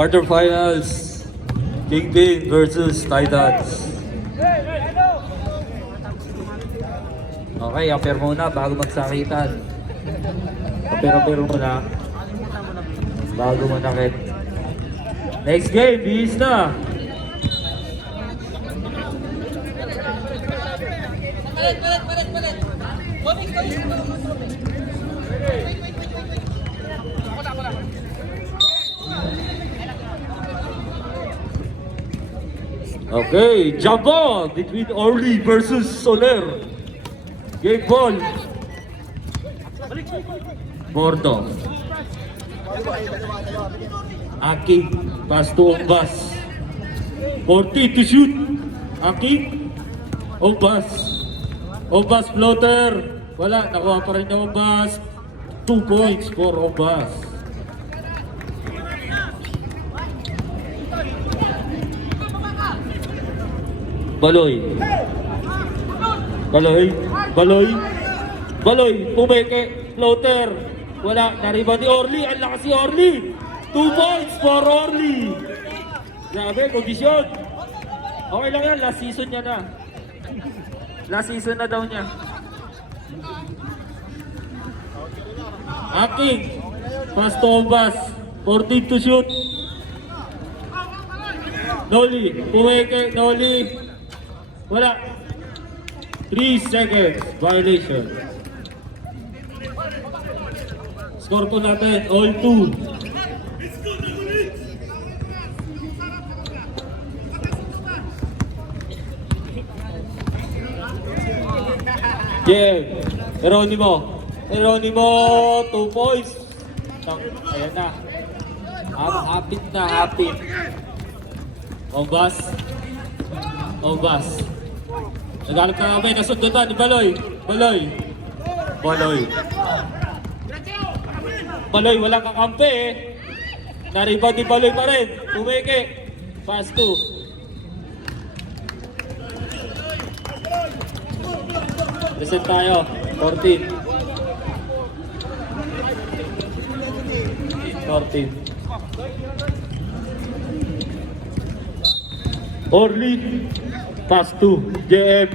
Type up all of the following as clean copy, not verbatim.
Quarterfinals, Kingpin versus Titans. Okay, appear muna bago magsakitan. Appear muna bago manakit. Next game, bihis na. Okay, jump ball between Orly versus Soler. Game ball. Bordo. Aking, pass to Ombas. 40 to shoot. Aking, Ombas. Ombas floater. Wala, nakuha pa rin ng Ombas. 2 points for Ombas. Baloy. Baloy, pumeke, floater. Wala, nariba ni Orly. Ang lakas si Orly. 2 points for Orly. Grabe, kondisyon. Okay lang yan, last season niya na. Last season na daw niya. Aking, pass to Ombas. 14 to shoot. Noli, pumeke, Noli. Wala. 3 seconds. Violation. Score po natin. All 2. Geronimo. 2 points. Ayan na. Hapit na. Ombas. Nagalap na kami, nasundutan ni Baloy. Baloy, walang kakampi eh. Nariba ni Baloy pa rin. Pumeke. Pass 2. Reset tayo. 14. Orly. Pass 2, JM,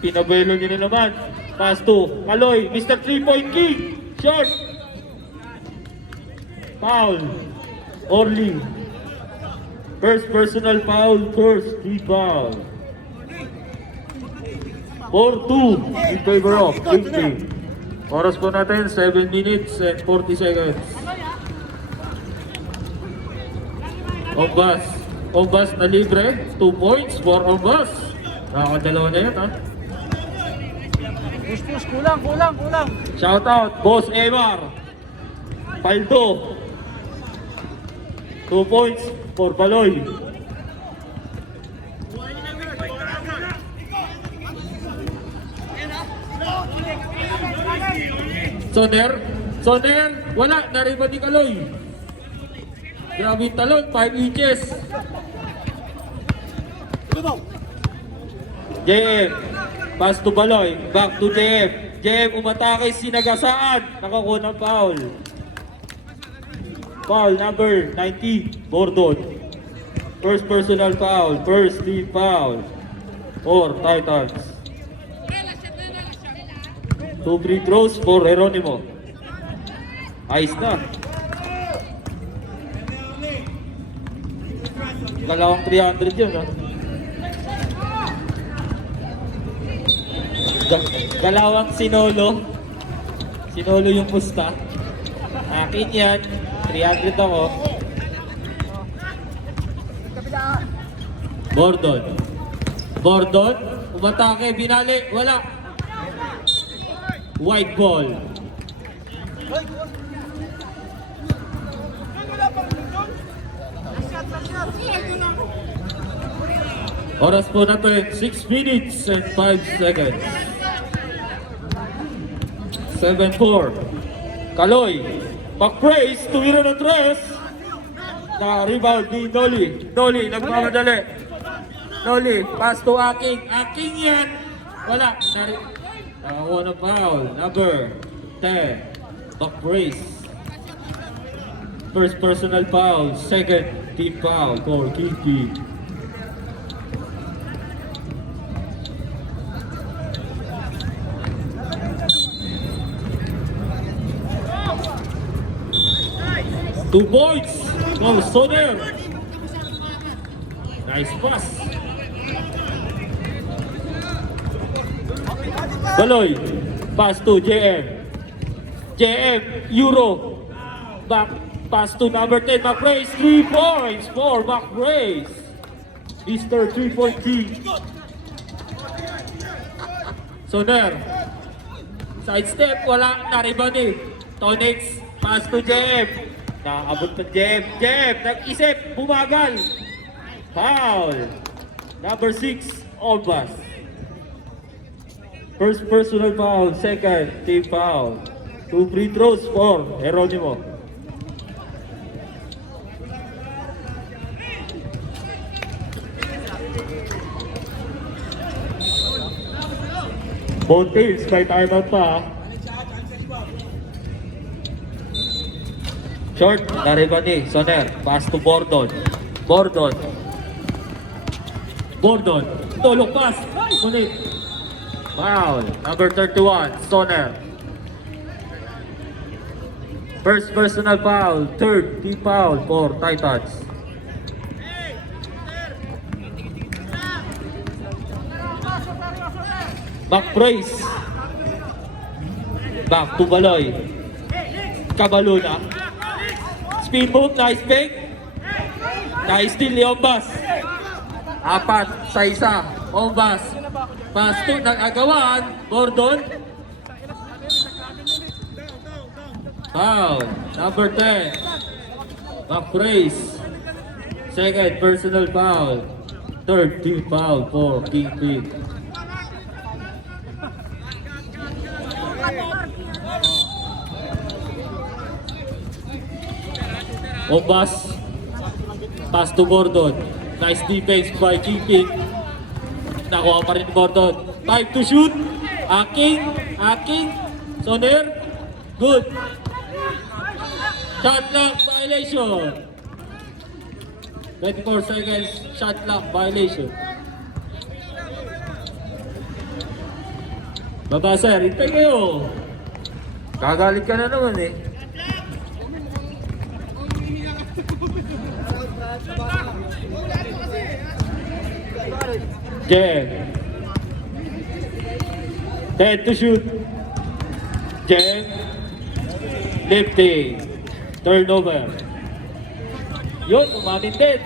pinabelo niya na naman. Pass 2, Kaloy, Mr. 3-point king, short. Foul, Orly. First personal foul, first free foul. 4-2 in favor of Kingpin. Oras po natin, 7 minutes and 40 seconds. Ombas na libre, 2 points for Ombas. Nakakadalawa na yan, ha? Push, kulang. Shout out, Boss Emar. Paldo. 2 points for Baloy. Soner, wala, nariba ni Kaloy. Grabe yung talon, 5 inches. JM, pass to Baloy, back to JM. JM umatake, sinagasaan, nakakuha ng foul. Foul number 90, Bordon. First personal foul, first team foul for Titans. 2 free throws for Geronimo. Ayos na. Kalawang 300 yun, ha? Kalawang Sinolo yung pusta. Akin yan. 300 ako. Bordon. Umatake. Binali. Wala. White ball. Oras po natin, 6 minutes and 5 seconds. 7-4. Kaloy. Back-praise, tumira ng 3. Na-rebound ni Noli, nagmamadali. Noli, pass to Aking. Aking yan. Wala. Nakakuha ng foul. Number 10. Back-praise. First personal foul, second team foul for Kinky. Two points. Oh, Soner. Nice pass. Baloy. Pass to JM. JM. Euro. Back. Pass to number 10. McRace. 3 points for McRace. Mr. 3-point team. Soner. Side step. Wala. Nariban eh. Tonix. Pass to JM. Naabot ng Jem. Jem, nag-isip, bumagal. Foul. Number 6, Olbas. First personal foul, second team foul. 2 free throws for Geronimo. Both teams, may timeout pa. Short, Naribani, Soner, pass to Bordon. Bordon. Bordon, tulog pass. Sulit. Foul, number 31, Soner. First personal foul, third team foul for Titans. McPrace. Back to Baloy. Cabaluna. Speed move, nice pick. Nice steal ni Ombas. Apat sa isa. Ombas. Pass to, nag-agawan. Gordon. Foul. Number 10. McRace. Second personal foul. Third team foul for Kingpin. Ombas. Pass to Gordon. Nice defense by Kingpin. Nakuha pa rin Gordon. Time to shoot. Aking. Soner. Good. Shot clock violation. 24 seconds. Shot clock violation. Baba sir, hintay kayo. Kagalit ka na naman eh. Jem. 10 to shoot. Jem. Lifting. Turnover. Yun, umamin din.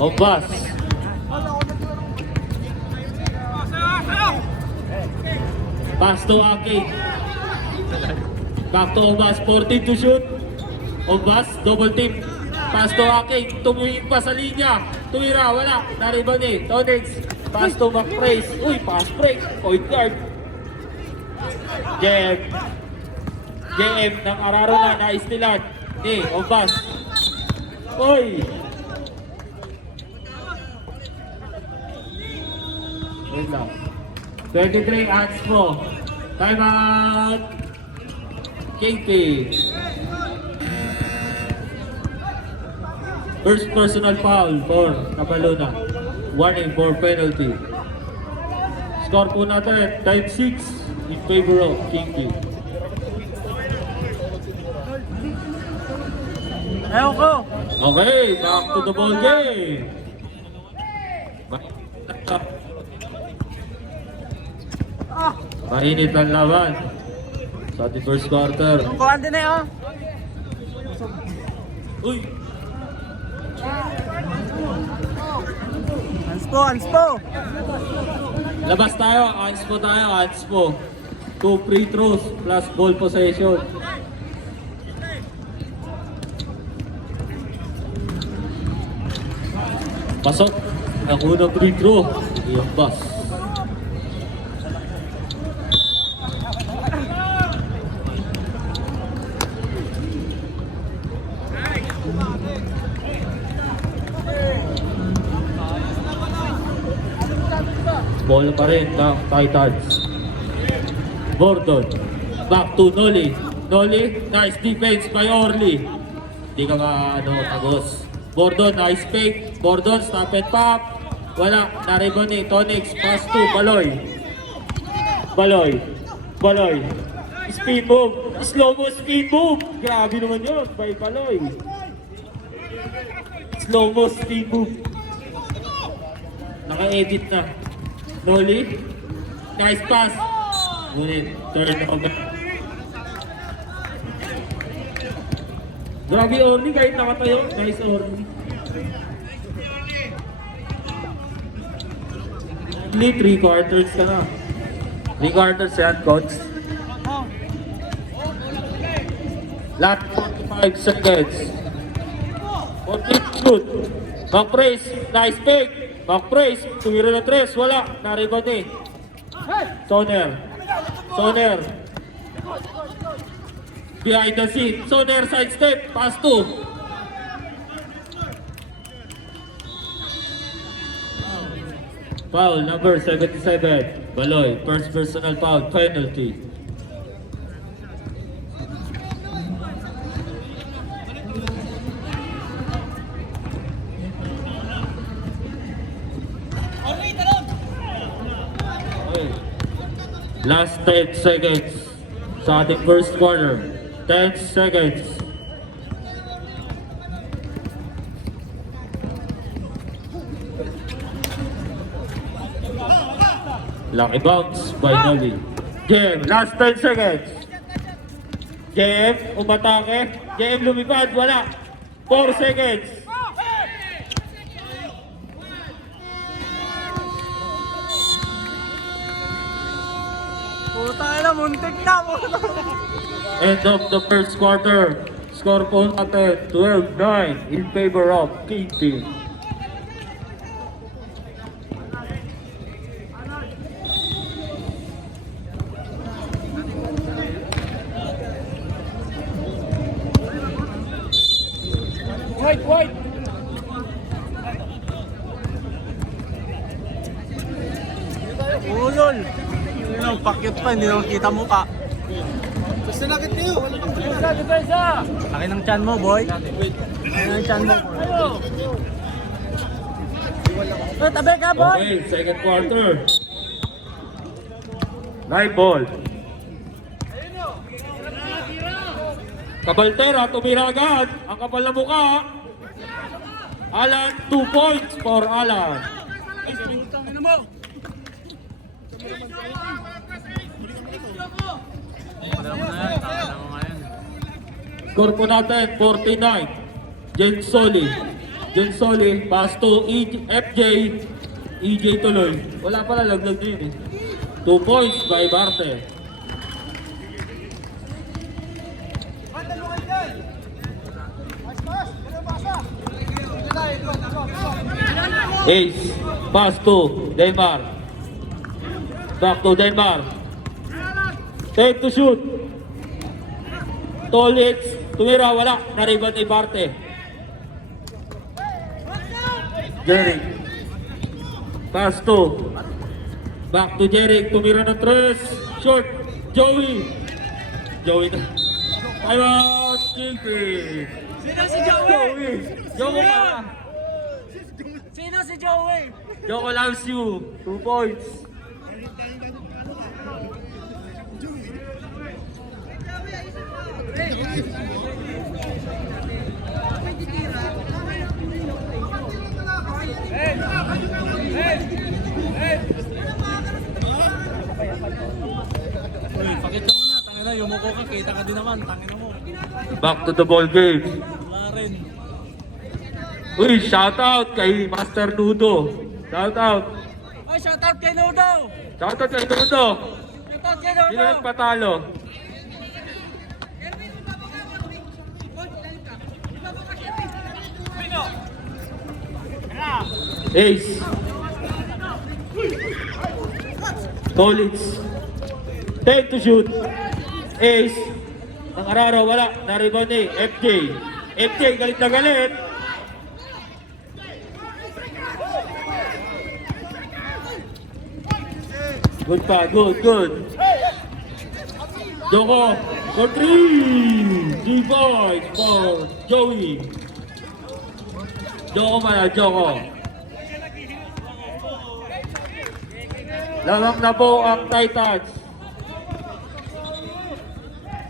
Ombas. Pass to Aki. Back to Ombas. 14 to shoot. Ombas, double team. Pass to Aki. Tumuhin pa sa linya. Tuwira, wala. Nariban eh. Tonix. Pass to McPrace. Uy, pass break. Point guard. JM ng Araro na naistilan ni Ombas. Uy! Wait lang. 23 hands mo. Time out! Kingpin. First personal foul for Cabaluna. Warning for penalty. Score po natin, time 6 in favor of Kingpin. Ayaw ko! Okay, back to the ball game. Mainit ang laban sa ating first quarter. Tungkuhan din eh oh! Uy! Anspo! Labas tayo, anspo. 2 free throws plus ball possession. Pasok ang unang free throw. Yung bus. Ball pa rin ng Titans. Gordon. Back to Noli. Noli, nice defense by Orly. Hindi ka tagos. Gordon, nice fake. Gordon, stop and pop. Wala, na-rebound ni Tonix. Pass to Baloy. Baloy. Speed move. Slow mo speed move. Grabe naman yun by Baloy. Slow mo speed move. Naka-edit na. Noli. Nice pass. Ngunit, turn over. Grabe Orly kahit nakatayo. Nice Orly. Only 3 quarters ka na. 3 quarters yan, coach. Last 45 seconds. 40 shoot. Back praise. Nice pick. Back praise. Tumira na 3. Wala. Na-rebound eh. Soner. Behind the scene. Soner side step. Pass to. Foul number 77. Baloy. First personal foul. Penalty. Okay. Last 10 seconds sa ating first quarter. 10 seconds. Lucky bounce by Noli. JM, last 10 seconds. JM, umatake. JM lumipad, wala. 4 seconds. Puta na, muntik na. End of the first quarter. Score po natin 12-9 in favor of King Team. Wait. Ulol. Pakyot pa, hindi naman kita mukha. Basta nakit niyo. Laki ng chan mo, boy. Laki ng chan mo. Tabi ka, boy. Okay, second quarter. Live ball. Kabaltera, tumira agad. Ang kapal na mukha. Alan, 2 points for Alan. Score po natin, 49. Jensoli, pass to FJ. EJ tuloy. Wala pala, laglag din eh. 2 points by Barte. Ace, pass to Denmark. Back to Denmark. Take to shoot. Tolix, tumira, wala. Nariban ni Barte. Jeric. Pass to. Back to Jeric, tumira ng 3. Short. Joey. I'm out, Chicky. Sino si Joey? Joko ka. Sino si Joey? Joko loves you. 2 points. Pakit ka muna, tangina, yumuko ka, kita ka din naman, tangina mo. Back to the ball game. Wala rin. Uy, shout out kay Master Nudo. Shout out. Ay, shoutout kay Nodo! Shout out kay Nudo. Shoutout kay Sino Nodo! nagpatalo? Ace. Collins. Take to shoot. Ace. Ang araro, wala. Na-rebound ni FJ. FJ, galit na galit. Good pa, good. Joko for 3. 3 points for Joey. Joko muna, Joko. Lamang na po ang Titans.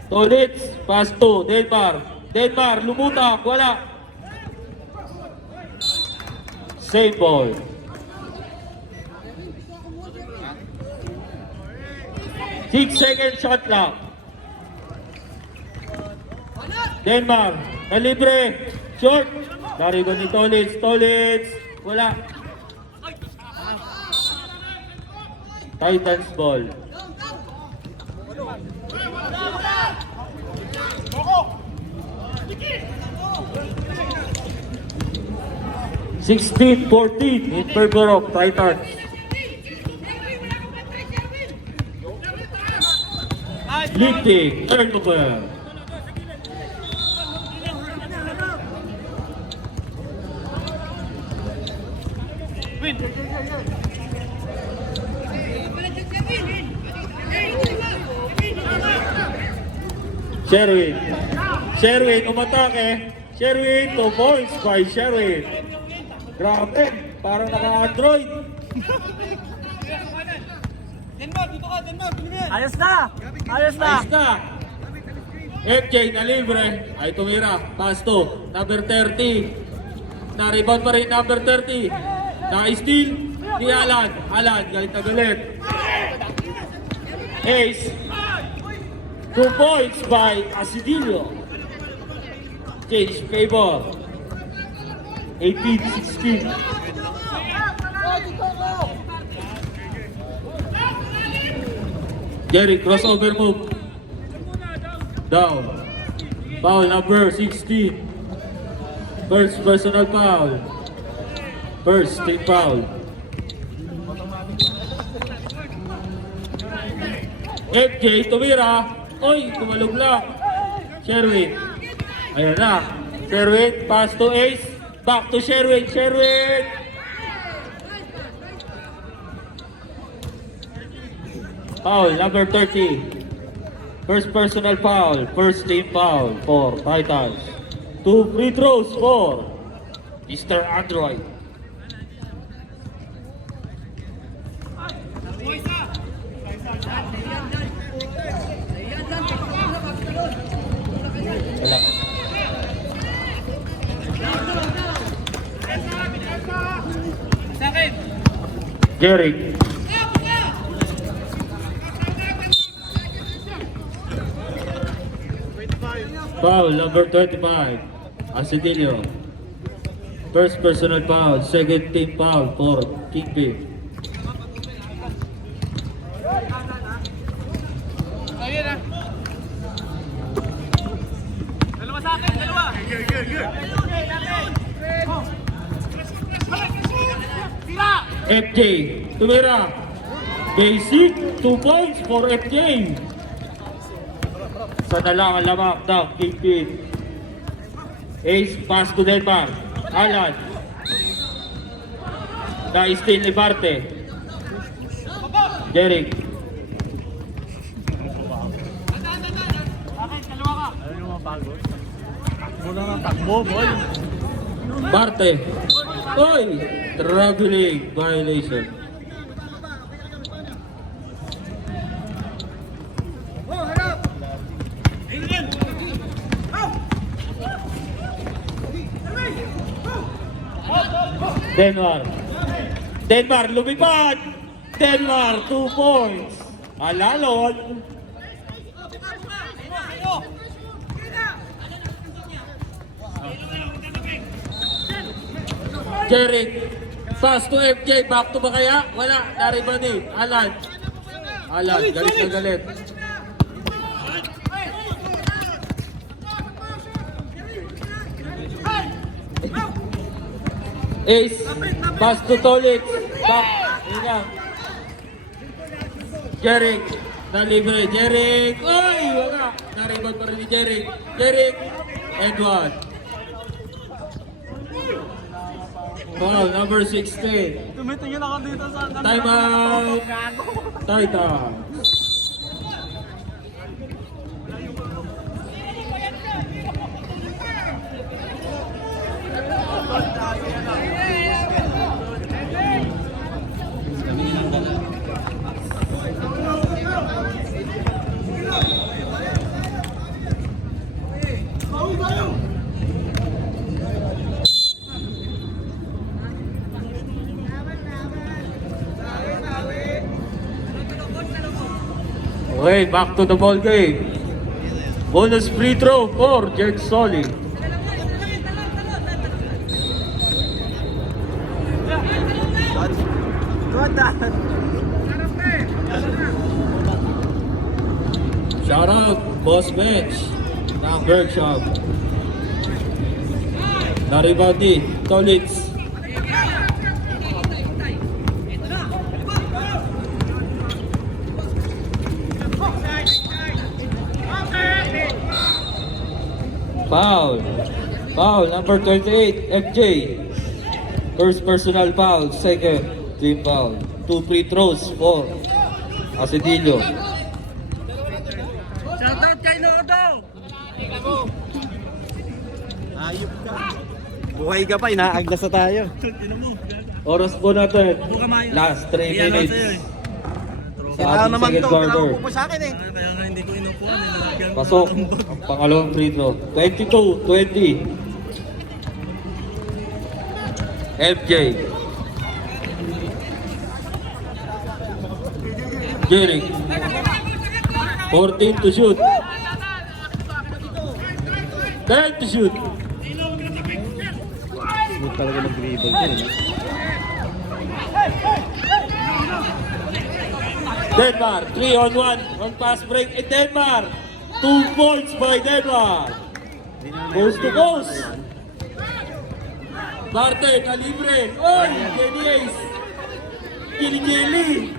Tolitz, pass to Denmark. Denmark, lumutak, wala. Same ball. Six second shot lang. Denmark, na libre. Short. Narigo ni Tolitz. Tolitz, wala. Titans ball. Sixteen, 14 in favor of Titans. Lifting, turnover. Sherwin. Sherwin, umatake. Sherwin, 2 points by Sherwin. Grabe, parang naka-Android. Ayos na! Ayos na! Ayos na. FJ na libre. Ay tumira. Pass to number 30. Na-rebound pa rin number 30. Na-steal ni Alan. Alan, galit na galit. Ace. 2 points by Asidillo. Change favor. 18-16. Jerry, crossover move. Down. Foul number 16. First personal foul. First team foul. FJ tumira. Oy, tumalog lang. Sherwin. Ayan na. Sherwin, pass to Ace. Back to Sherwin. Sherwin. Foul number 30. First personal foul. First team foul for Titans. 2 free throws for Mr. Android. Wala. Jerry. Foul number 25. Asidillo. First personal foul. Second team foul for Kingpin. Dalawa sa akin, dalawa! FJ, tumira. Basic, 2 points for FJ. Sana lang ang lamak ng Kingpin. Ace, pass to Denmark. Alan. Na-steal ni Barte. Derek. Ano yung mapagod? Takbo lang ng takbo, boy! Barte. Oy! Traveling violation. Denmark. Denmark lumipad. Denmark 2 points. Alalon. Jeric. Pass to FJ. Back to ba kaya? Wala. Nariban eh. Alan. Alan. Galit na galit. Ace, pass to Tolitz, back, ina. Jeric, nalibre, Jeric, oy, wala, naribot pa rin ni Jeric, Jeric, and 1. Foul, number 16. Tumitingin ako dito sa... Time out, Titans. Okay, back to the ball game. Bonus free throw for Jed Solly. Shout out, Boss Bench ng Bergshop. Naribadi, Tolitz. Foul. Foul, number 28, FJ. First personal foul, second team foul. 2 free throws for Asedillo. Shoutout kay Lodo! Ayop ka. Buhay ka pa, inaagdas na tayo. Oras po natin. Last 3 minutes. Sa ating second quarter. po sa akin eh. Kaya nga hindi ko inupuan. Pasok ang pangalawang free throw. 22-20. FJ. Jerick. 14 to shoot. 10 to shoot. Smooth talaga nag-dribble ko. Denmark, 3-on-1, on pass break in Denmark. 2 points by Denmark. Coast to coast. Barte, kalibre. Oy, Jenny Ace. Gili-gili.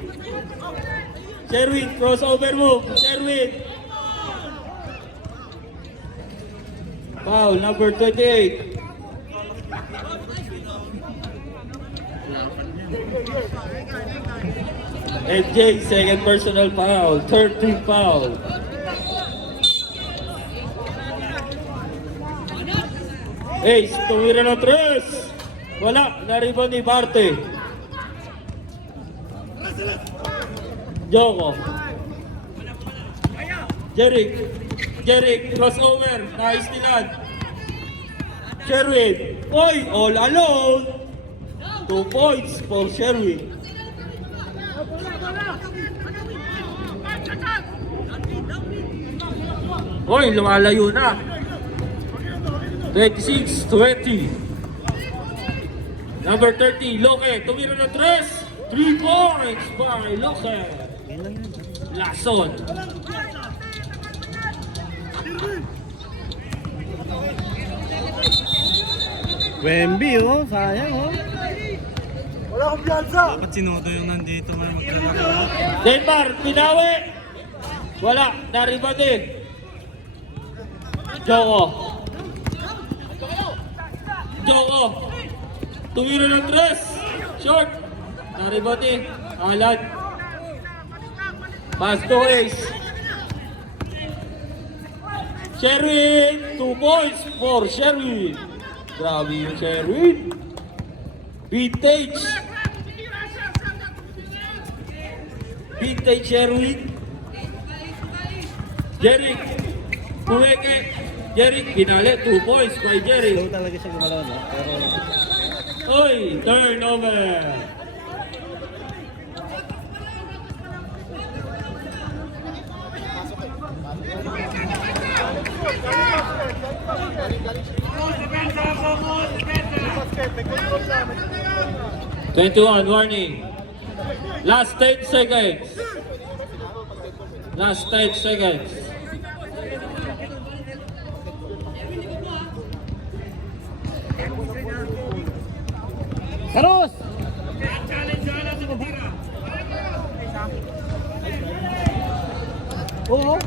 Sherwin, crossover move. Sherwin. Foul, number 28. FJ, second personal foul. Third team foul. Ace, tumira ng 3. Wala, nariban ni Barte. Joko. Jerick, crossover. Nice nilad. Sherwin. Oy, all alone. 2 points for Sherwin. Oy, lumalayo na. 26-20. Number 30, Loke. Tumira ng 3. 3 points by Loke. Lason. Wemby oh, sayang oh. Wala akong piyansa. Dapat sinudo yung nandito nga maglalaro. Denmark, pinawi. Wala, nariba din. Joko. Tumira ng 3. Short. Nariba din. Alan. Pass to Ace. Sherwin. 2 points for Sherwin. Grabe yung Sherwin. Vintage Sherwin. Jerick. Kuweke. Jerick, pinali. 2 points kay Jerick. Slow talaga siya gumalaw no? Pero... Oy, turnover. Warning. Last 10 seconds. Last 10 seconds. Karos! Oo.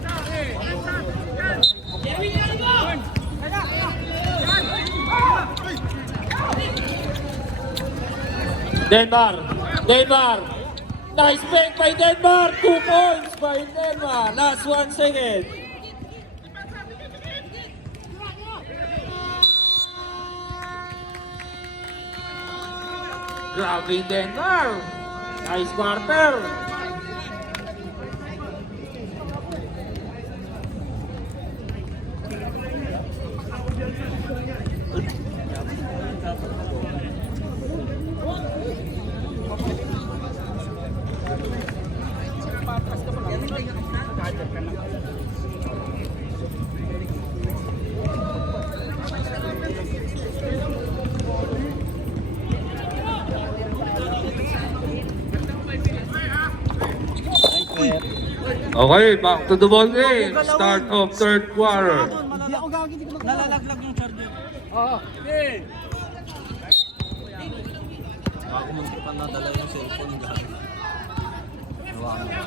Denmark. Nice pick by Denmark. 2 points by Denmark. Last 1 second. Grabe Denmark. Nice quarter. Okay, back to the ball game. Start of third quarter. Hindi ako gagawin, hindi ko nalalaglag yung charger. Oo. Bago munti pa nadala yung cellphone dyan. Hawakan mo.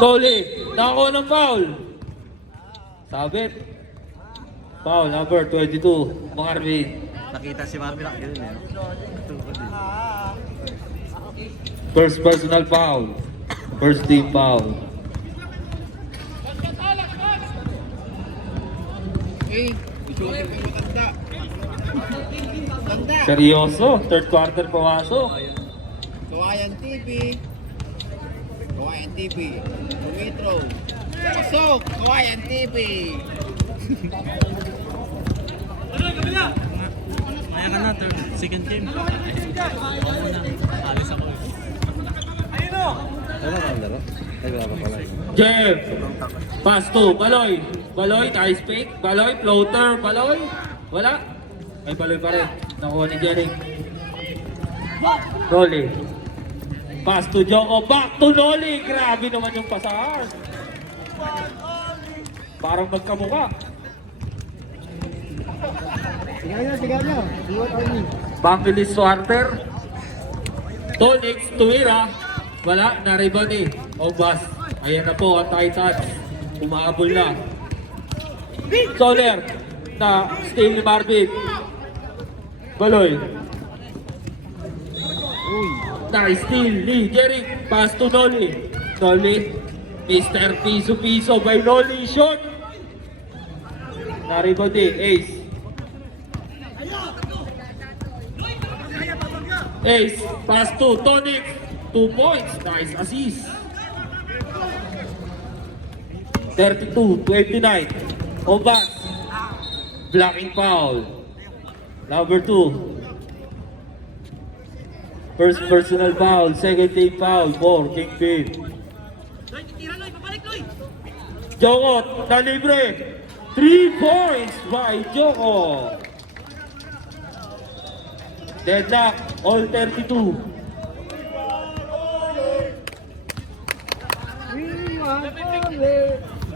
Noli, nakakuha ng foul. Sabit. Foul number 22, Marvin. Nakita si Marvin na yun eh. Tukod eh. First personal foul. First team foul. Seryoso, third quarter pawasok. Kawayan TV. Kawayan TV. Metro. Pasok! Kawayan TV. Maya ka na, second game. Ako muna. Alis ako eh. Ano ka ang laro? Ay, wala pa pala. Jeff, pass to Baloy. Baloy, nice fake. Baloy, floater. Baloy, wala. Ay, Baloy pa rin. Nakuha ni Jerry. Noli. Pass to Joko. Back to Noli. Grabe naman yung pasahan. Parang magkamuka. Sigaw nyo. Iwan Army. Bangilis Swarter. Tonix, tumira. Wala, na-rebound eh. Obas. Ayan na po ang Titans. Umahabol na. Soler. Na steal ni Marvin. Baloy. Nice steal ni Jeric. Pass to Noli. Noli. Mr. Piso-Piso by Noli. Shot. Na-rebound eh. Ace. Ace, pass to Tonic, 2 points, nice assist. 32-29, Obas, blocking foul. Number 2. First personal foul, second team foul for Kingpin. Jokot, na libre, 3 points by Joko. Deadlock, all 32.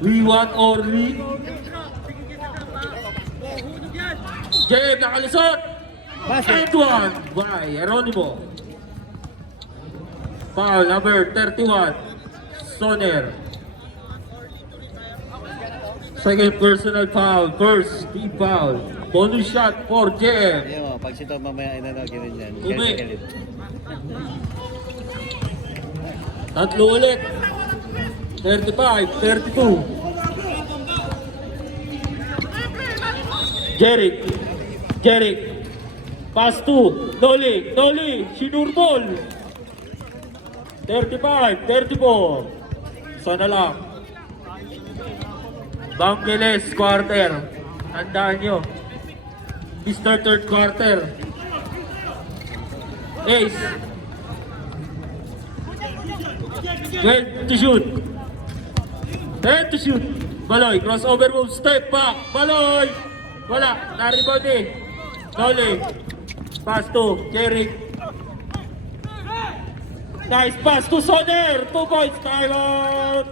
We want only. James, nakalisot. And one by Geronimo. Foul number 31. Soner. Second personal foul. First team foul. Bonus shot for JM. Ayun mo, pag sito mamaya inanagin yan. Umi. Tatlo ulit. 35, 32. Jeric. Pass to Noli. Sinurbol. 35, 34. Sana lang. Bangiles quarter. Tandaan nyo. Mr. Third quarter. Ace. 12 to shoot. 10 to shoot. Baloy, crossover move, step back. Baloy. Wala, na-rebound eh. Noli. Pass to Jeric. Nice pass to Soner. 2 points, time out.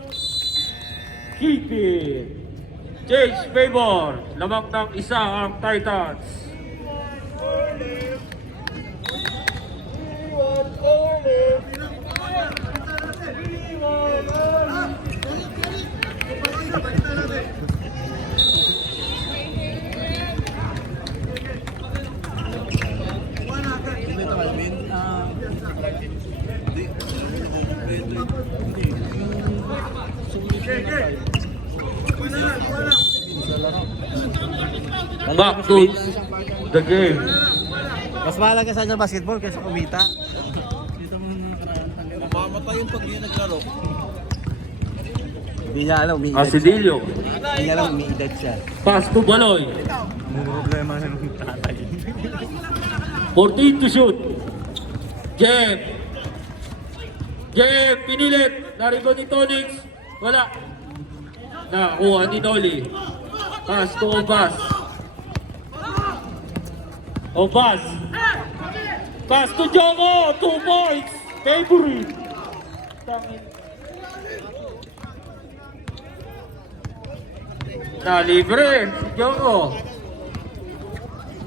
Keep it. Change favor. Lamang ng isa ang Titans. Back to the game. Mas mahalaga sa inyo basketball kaysa kumita. Dito mo na nakaraan. Mamamatay yung pag niya naglaro. Hindi niya alam, umiidad Asidillo. Hindi niya alam, umiidad siya. Pass to Baloy. May problema na ng tatay. 14 to shoot. Jem, pinilit. Narigo ni Tonix. Wala. Nakuha ni Noli. Pass to Obas. Pass to Joko, 2 points. Favorite. Tangin. Na libre si Joko.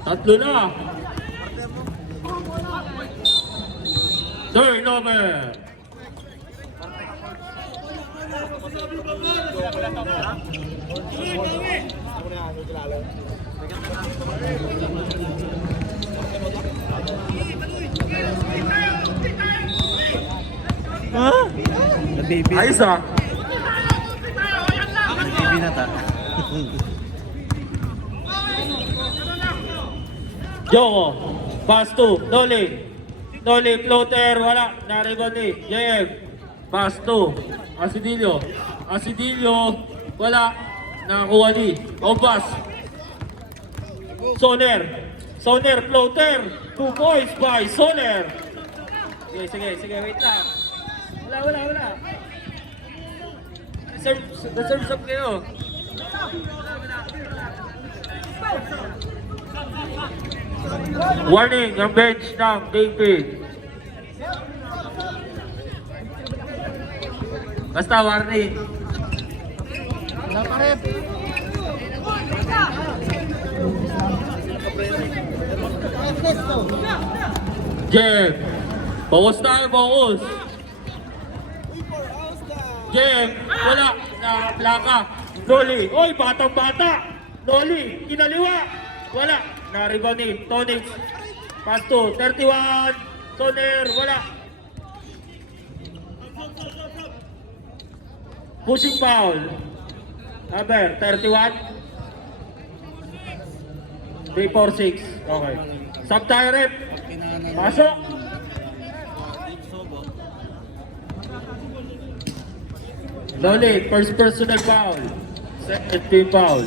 Tatlo na. Turnover. Nag-baby. Ayos ah. Baby na ta. Joko. Pass to Noli. Noli floater. Wala. Nariban ni JM. Pass to Asidillo. Asidillo. Wala. Nakakuha ni Obas. Soner. Soner floater. 2 points by Soner. Sige, wait lang. Wala. Reserve up kayo. Warning, ang bench ng KP. Basta warning. Jem, bawas tayo, bawas. Jem, wala, nakaplaka. Noli, oy, batang-bata. Noli, kinaliwa. Wala, na-rebound ni Tonix. Pass to 31. Soner, wala. Pushing foul. Number 31. 3-4-6. Okay. Sub tayo rep. Pasok. Loli, first personal foul. Second team foul.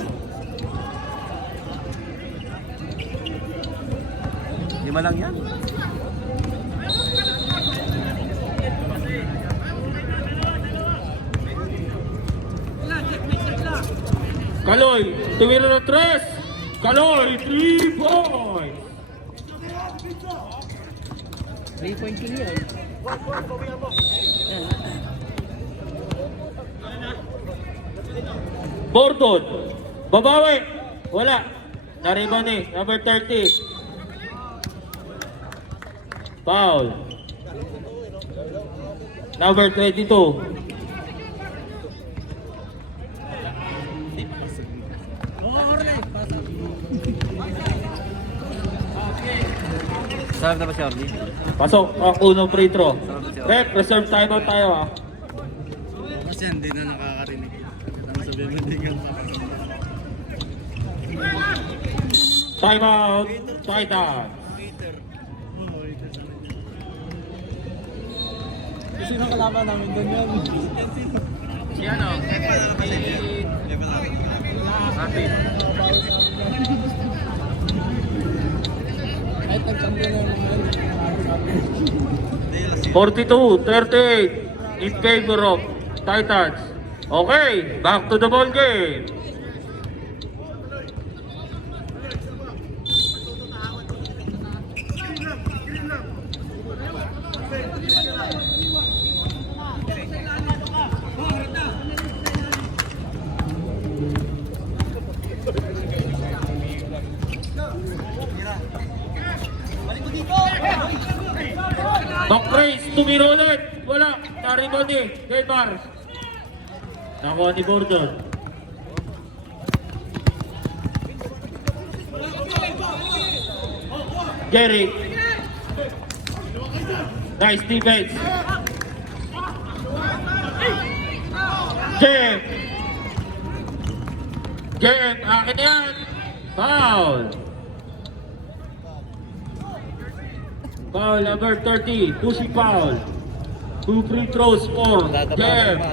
Lima lang yan. Kaloy, tumira ng 3. Kaloy, 3 points. 3-point king yan. Bordon, babawi. Wala. Nariban ni number 30. Foul. Number 22. Sarap na ba si Orly? Pasok ang unang free throw. Rep, reserve timeout tayo ah. Kasi hindi na nakakarinig. Ano sabihin mo, hindi ka Timeout, Titan. Sino kalaban namin doon yun? Si ano? Happy. Kahit nag-champion na yung mga yun. 42-38 in favor of Titans. Okay, back to the ball game. Back-race, tumiro ulit. Wala, nariban ni Gaymar. Nakuha ni Gordon. Jerry. Nice defense. Jem. Jem, akin yan. Foul. Foul number 30, pushing foul. 2 free throws for Jem.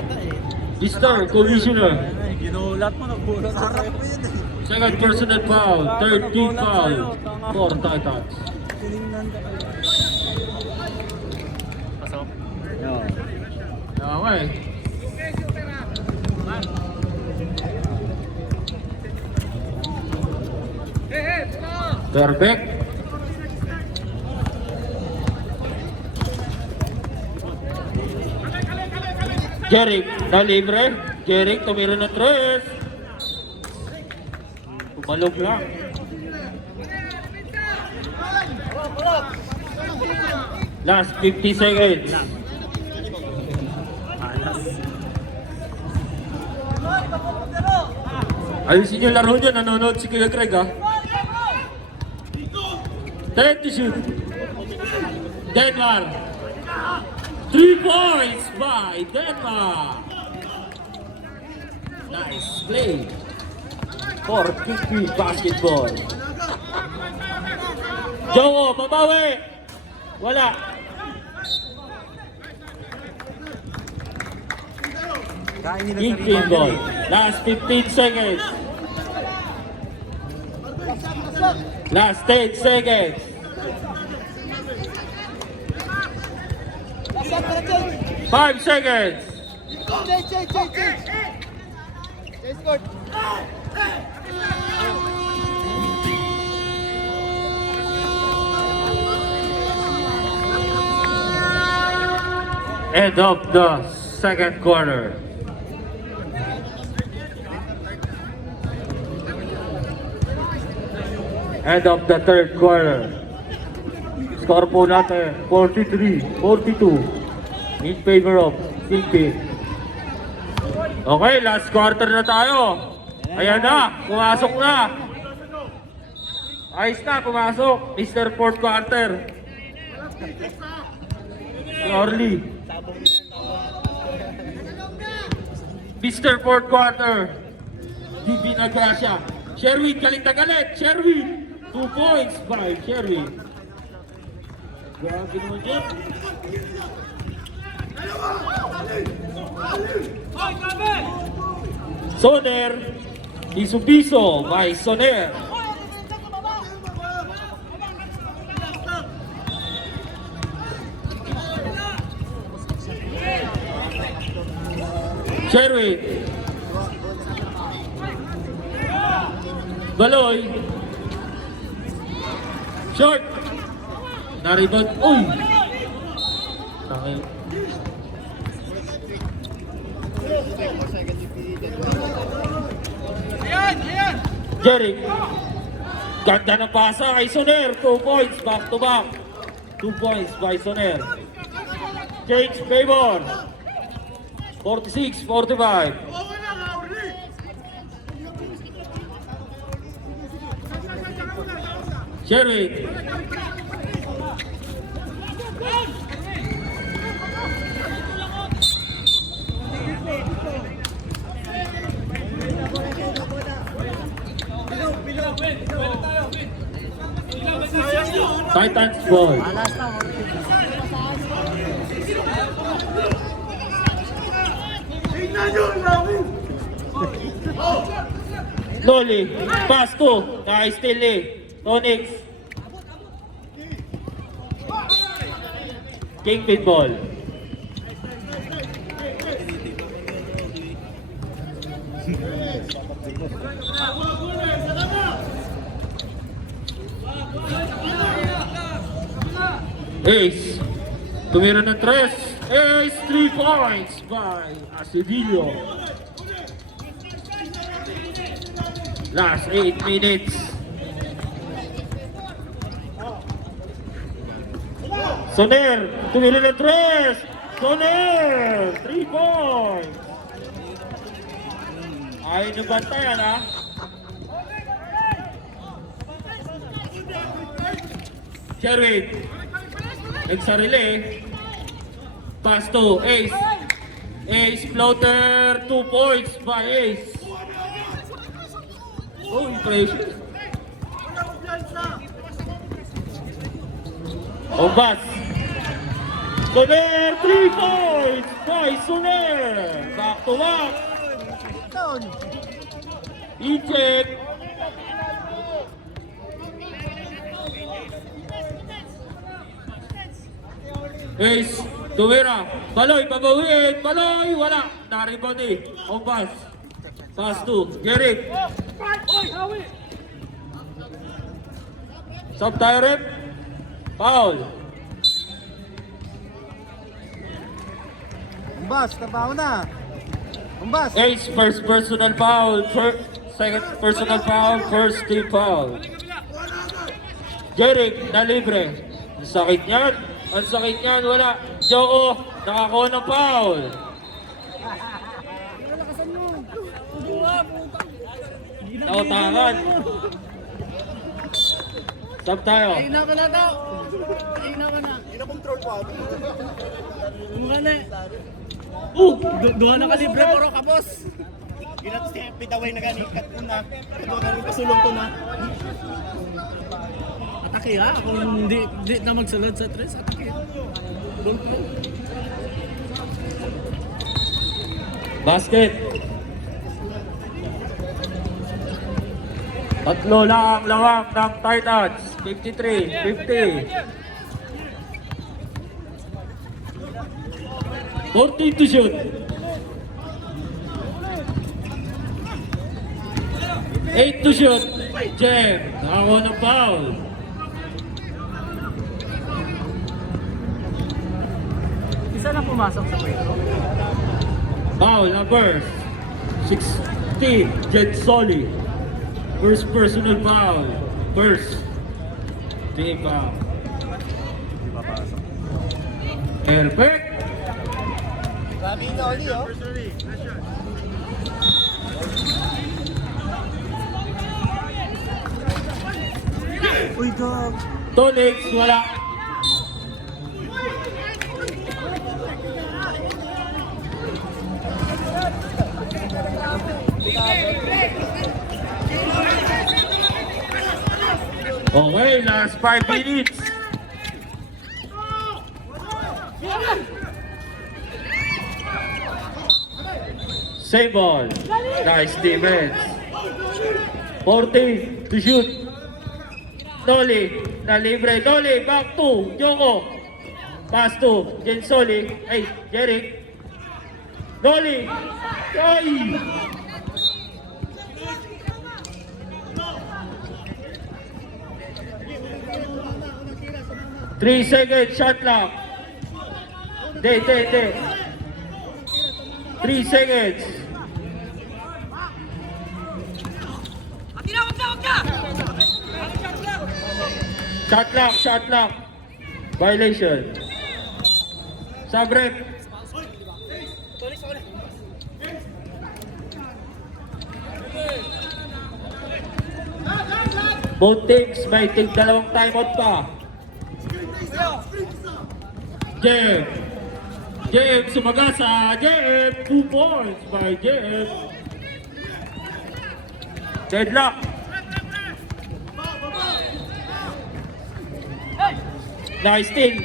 Mr. Commissioner. Ginulat mo, nagbulat sa harap mo yun. Second personal foul, third team foul for Titans. Tinignan ka kayo. pasok. Okay. Perfect. Jeric, na libre. Jeric, tumira ng 3. Tumalog lang. Last 50 seconds. Ayusin yung laro nyo, nanonood si Kuya Greg ha. 10 to shoot. Denmark. 3 points by Denmark. Nice play for Kiki Basketball. Jowo, babawi. Wala. Kiki ball. Last 15 seconds. Last 10 seconds. 5 seconds. End of the second quarter. End of the third quarter. Score po natin 43-42 in favor of Kingpin. Okay, last quarter na tayo. Ayan na, pumasok na. Ayos na, pumasok. Mr. Fourth quarter. Orly. Mr. Fourth quarter. Di Nagracia. Sherwin, galit na galit. Sherwin. 2 points by Sherwin. Grabe naman yan. Soner. Piso-piso by Soner. Sherwin. Baloy. Short. Naribag. Uy. Tangin. Jeric. Ganda na pasa kay Soner. 2 points back to back. 2 points by Soner. Change favor. 46-45. Sherwin. Titans ball. Loli, pass to, nice Tilly, Tonix. Kingpin ball. Ace, tumira ng 3. Ace, 3 points by Asidillo. Last 8 minutes. Soner, tumira ng 3. Soner, 3 points. Ayaw nyo bantayan ha. Sherwin. Nagsarili. Pass to Ace. Ace floater. 2 points by Ace. Oh, impression. Ombas. Soner. 3 points by Soner. Back to back. I-check. Ace, tumira. Baloy, pabawiin. Baloy, wala. Naribon eh. Ombas. Pass to Jeric. Stop tayo rep. Foul. Umbas, trabaho na. Umbas. Ace, first personal foul. Second personal foul, first team foul. Jeric, na libre. Ang sakit yan. Ang sakit yan. Wala. Joko, nakakuha ng foul. Nautangan. Stop tayo. Ina ka na daw. Ina ka na. Ina-control po ako. Mukha na. Duha na ka libre puro ka, boss. Ginatos si Pitaway na ganikat ko na. Doon na rin pasulong ko na. Atake ha. Kung hindi na magsulod sa tres, atake. Ball po. Basket. Tatlo lang ang lawang ng Titans. 53-50. 40 to shoot. 8 to shoot. Jem, nakakuha ng foul. Isa na pumasok sa pwesto. Foul number 16, Jed Soli. First personal foul. First team foul. Perfect. Grabe na oli, oh. Uy, dog. Tolix, wala. Okay, last 5 minutes. Same ball. Nice defense. 40 to shoot. Noli, na libre. Noli, back to Joko. Pass to Jensoli. Ay, Jeric. Noli. Ay! Three seconds shot clock. Hindi. 3 seconds. Shot clock. Violation. Sabrep. Both teams may take dalawang timeout pa. Jem sumagasa. 2 points by Jem. Deadlock. Nice steal.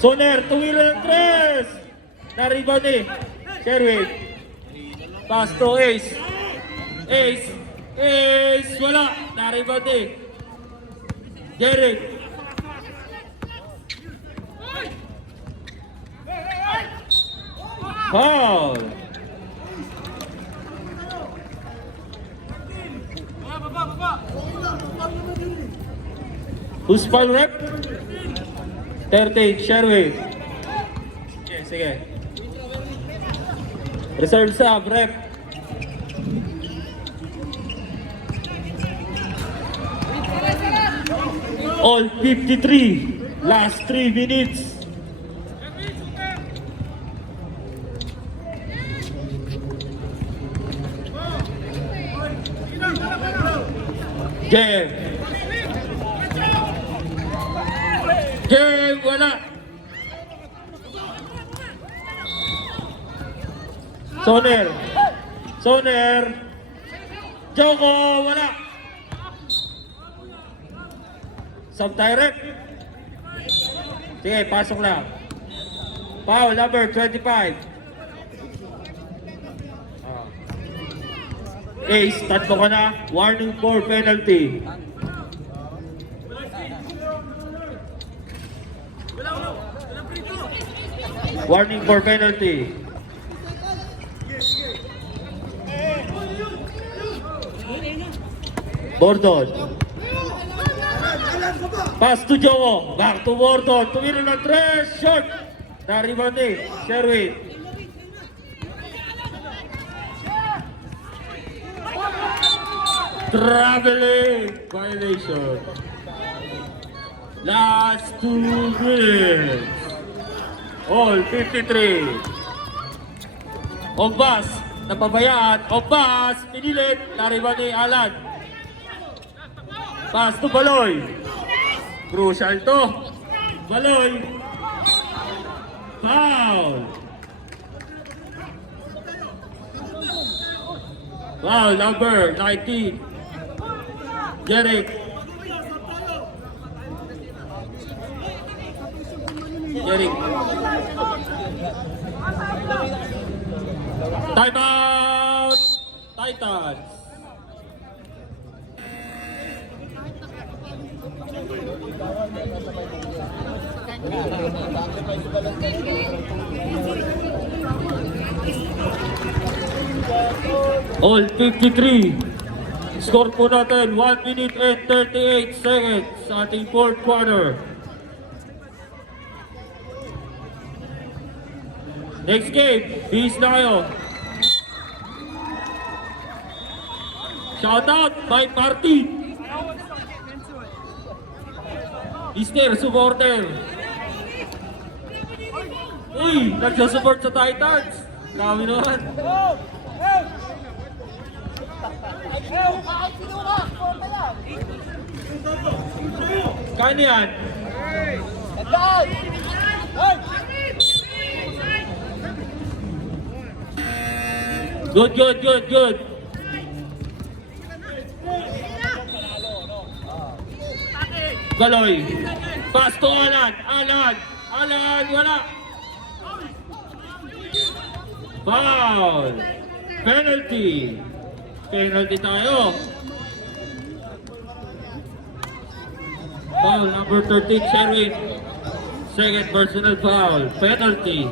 Soner, tuwila ng tres. Na-rebound eh. Sherwin. Pass to Ace. Ace, wala. Na-rebound eh. Jeric. Foul. Who's foul rep? 13, Sherwin. Sige. Reserve sub, rep. All 53. Last 3 minutes. Game, wala. Soner. Joko, wala. Sub-direct. Sige, pasok lang. Foul number 25. Ace, tatlo ka na. Warning for penalty. Warning for penalty. Bordon. Pass to Jowo. Back to Wardon. Tumira ng 3. Short. Naribande. Sherwin. Traveling. Violation. Last 2 minutes. All 53. Ogbas. Napabayaan. Ogbas. Pinilit. Naribande. Alan. Pass to Baloy. Crucial to. Baloy. Foul. Foul number 19. Jeric. Jeric. Timeout. Titans. All 53. Score po natin 1 minute and 38 seconds sa ating fourth quarter. Next game, bis na kayo. Shoutout by Party. Mister, supporter. Uy, nagsusupport sa Titans. Dami naman. Kaya niyan. Good. Baloy. Pass to Alan. Alan, wala. Foul. Penalty tayo. Foul number 13, Sherwin. Second personal foul. Penalty.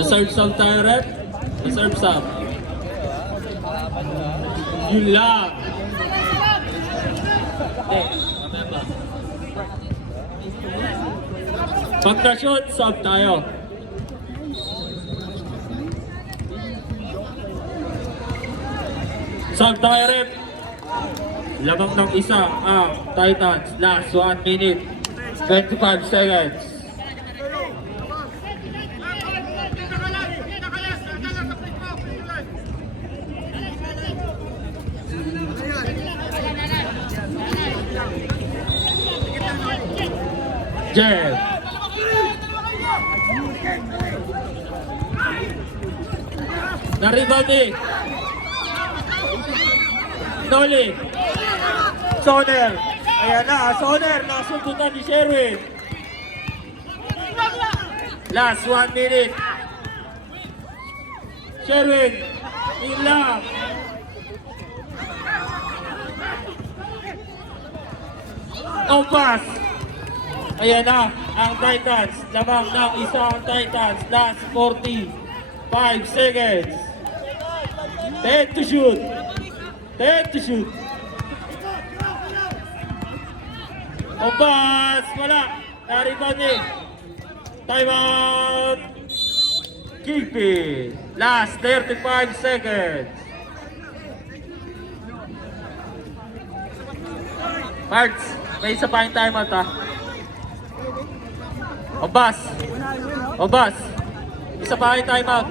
Reserve sub tayo, Rep. Reserve sub. Yun lang. Pag na-shot, sub tayo. Sub tayo, Rep. Lamang ng isa ang Titans. Last 1 minute, 25 seconds. Jeff. Naribandi. Noli. Soner. Ayan na, Soner. Nasundutan ni Sherwin. Last 1 minute. Sherwin. Ilang. No pass. Ayan na, ang Titans. Lamang ng isang Titans. Last 45 seconds. 10 to shoot. 10 to shoot. Opas, wala. Naribani. Timeout. Keep it. Last 35 seconds. Parts, may isa pa yung timeout ha. Obas, isa pa yung timeout.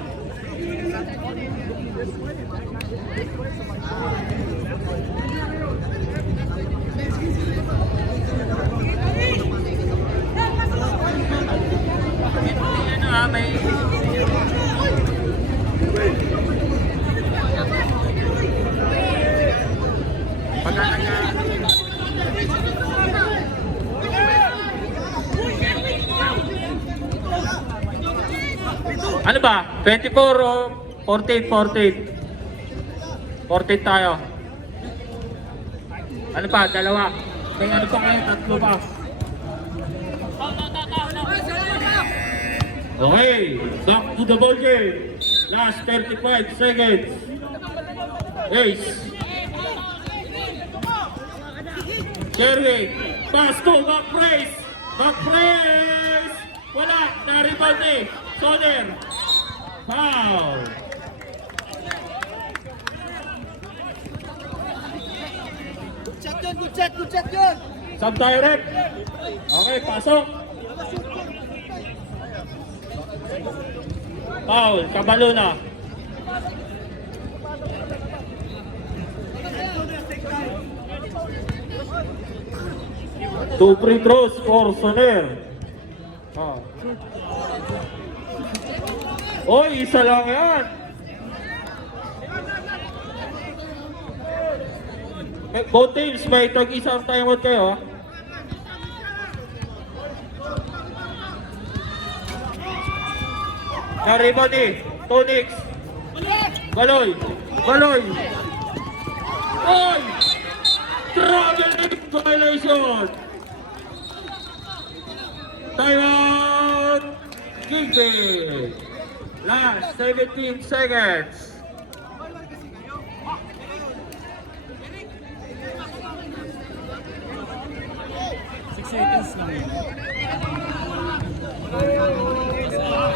May ano ba? 24 o 48? 48 tayo. Ano pa? Dalawa. May ano pa kayo? Tatlo pa. Okay, back to the ball game. Last 35 seconds. Ace. Sherwin. Pass to Backpraise. Backpraise. Wala. Na-rebound eh. Soler. Foul. Good shot yun! Sub tayo rep. Okay, pasok. Foul. Kabalo na. Two free throws for Soler. Oy, isa lang yan. Both teams may tag-isang timeout kayo. Na-rebound eh. Tonix. Baloy. Baloy. Oy! Traveling violation. Timeout. Kickback. Last 17 seconds.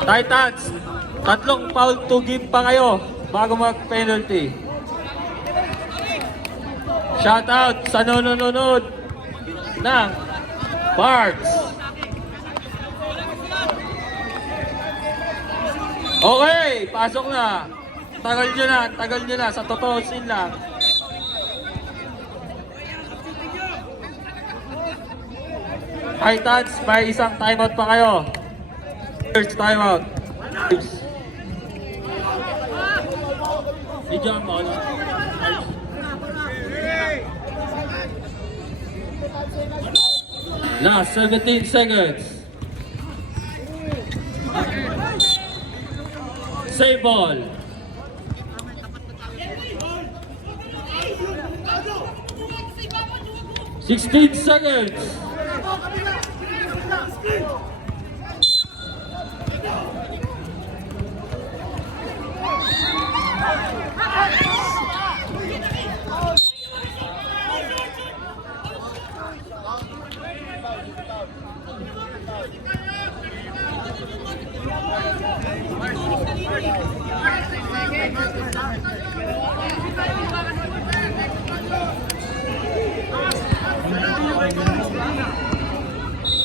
Titans, tatlong foul to give pa kayo bago mag-penalty. Shoutout sa nanonood ng Parts. Okay, pasok na. Tagal nyo na, sa totoo sin lang. Titans, may isang timeout pa kayo. First timeout. Di dyan mo, last 17 seconds. Save ball. Sixteen seconds.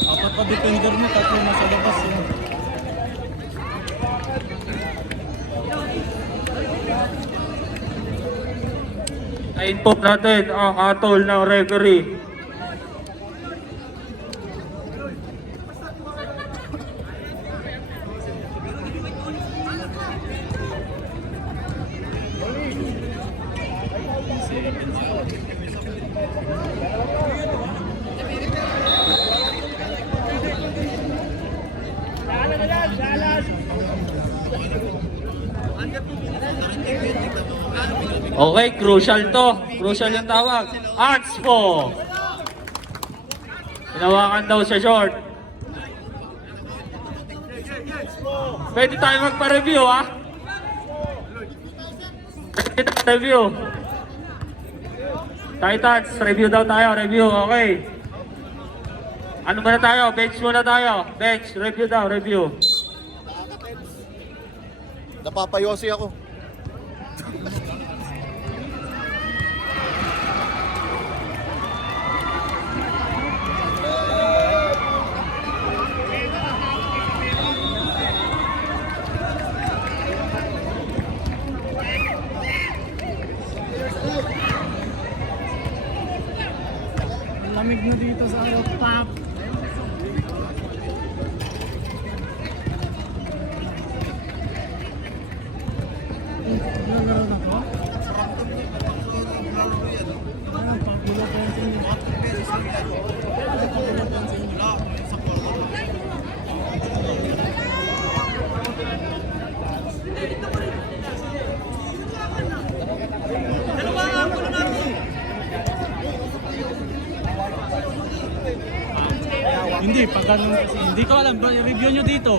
Apat pa defender mo, tatlo nasa labas yun. Na-input natin ang atol ng referee. Okay, crucial to. Crucial yung tawag. Anspo. Hinawakan daw sa short. Pwede tayo magpa-review, ha? Pwede tayo review. Titans, review daw tayo. Review, okay. Ano ba na tayo? Bench muna tayo. Bench, review daw, review. Napapayosi ako. Lamig na dito sa rooftop. Naglalaro na ko? Anong pagulo pa yun sa inyo? Pagulo pa sa inyo? Hindi, pag ganun kasi. Hindi ko alam, review nyo dito.